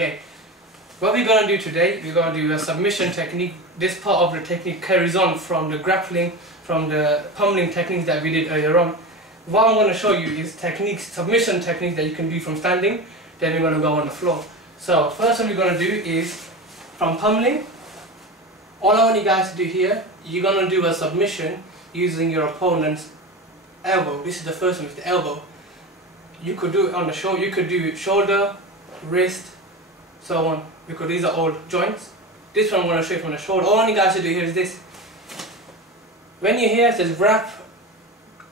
Okay, what we're going to do today, we're going to do a submission technique. This part of the technique carries on from the grappling, from the pummeling techniques that we did earlier on. What I'm going to show you is techniques, submission techniques that you can do from standing, then we're going to go on the floor. So first one we're going to do is from pummeling. All I want you guys to do here, you're going to do a submission using your opponent's elbow. This is the first one with the elbow. You could do it on the shoulder, you could do it shoulder, wrist, so on, because these are all joints. This one I'm going to show you from the shoulder. All I want you guys to do here is this. When you're here, it says wrap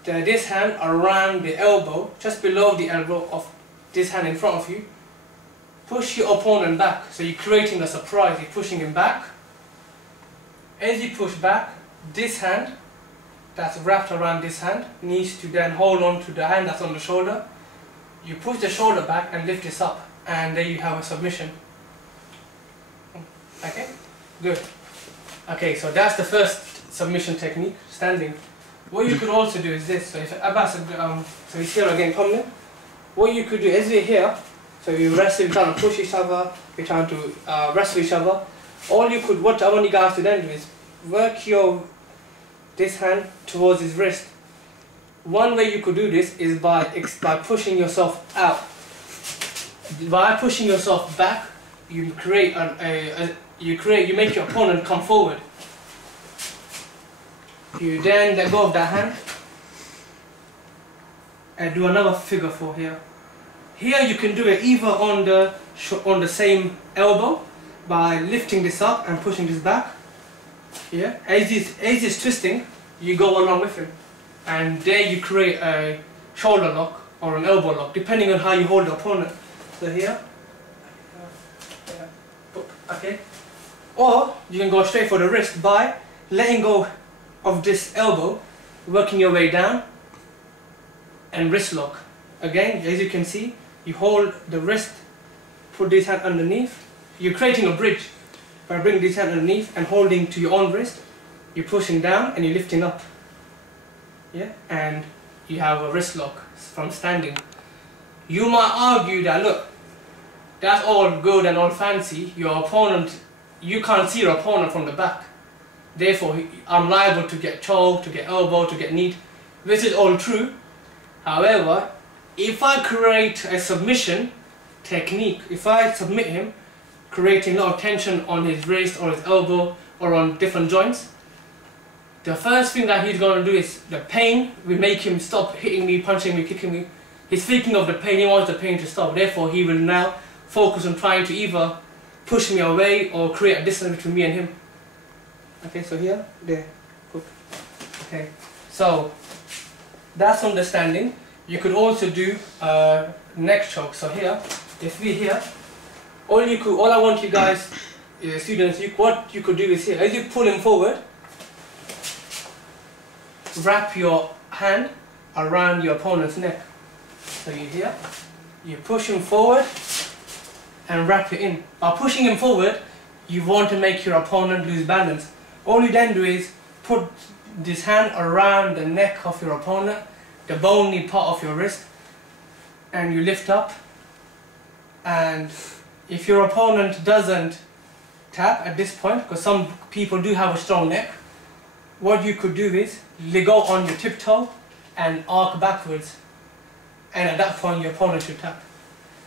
this hand around the elbow, just below the elbow of this hand in front of you. Push your opponent back, so you're creating a surprise, you're pushing him back. As you push back, this hand that's wrapped around this hand needs to then hold on to the hand that's on the shoulder. You push the shoulder back and lift this up, and there you have a submission. Okay, good. Okay, so that's the first submission technique, standing. What you could also do is this. So if Abbas, so he's here again, pummeling. What you could do is we're here, so you wrestle, you're trying to push each other, you're trying to wrestle each other. What I want you guys to then do is work this hand towards his wrist. One way you could do this is by pushing yourself out. By pushing yourself back, you make your opponent come forward. You then let go of that hand and do another figure 4 here. Here you can do it either on the same elbow by lifting this up and pushing this back. Yeah, as he's twisting, you go along with him, and there you create a shoulder lock or an elbow lock, depending on how you hold the opponent. So here, okay, or you can go straight for the wrist by letting go of this elbow, working your way down, and wrist lock. Again, as you can see, you hold the wrist, put this hand underneath. You're creating a bridge by bringing this hand underneath and holding to your own wrist. You're pushing down and you're lifting up. Yeah, and you have a wrist lock from standing. You might argue that, look, that's all good and all fancy. Your opponent, you can't see your opponent from the back. Therefore, I'm liable to get choked, to get elbowed, to get kneed. This is all true. However, if I create a submission technique, if I submit him, creating a lot of tension on his wrist or his elbow or on different joints, the first thing that he's going to do is the pain will make him stop hitting me, punching me, kicking me. He's thinking of the pain, he wants the pain to stop. Therefore, he will now focus on trying to either push me away or create a distance between me and him. Okay, so here, there. Okay, so that's understanding. You could also do neck choke. So here, if we're here, all I want you guys, students, what you could do is here, as you pull him forward, wrap your hand around your opponent's neck. So you're here, you push him forward and wrap it in. By pushing him forward, you want to make your opponent lose balance. All you then do is put this hand around the neck of your opponent, the bony part of your wrist, and you lift up. And if your opponent doesn't tap at this point, because some people do have a strong neck, what you could do is go on your tiptoe and arc backwards, and at that point your opponent should tap.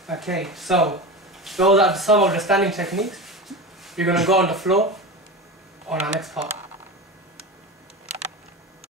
Okay, so those are some of the standing techniques. We're going to go on the floor on our next part.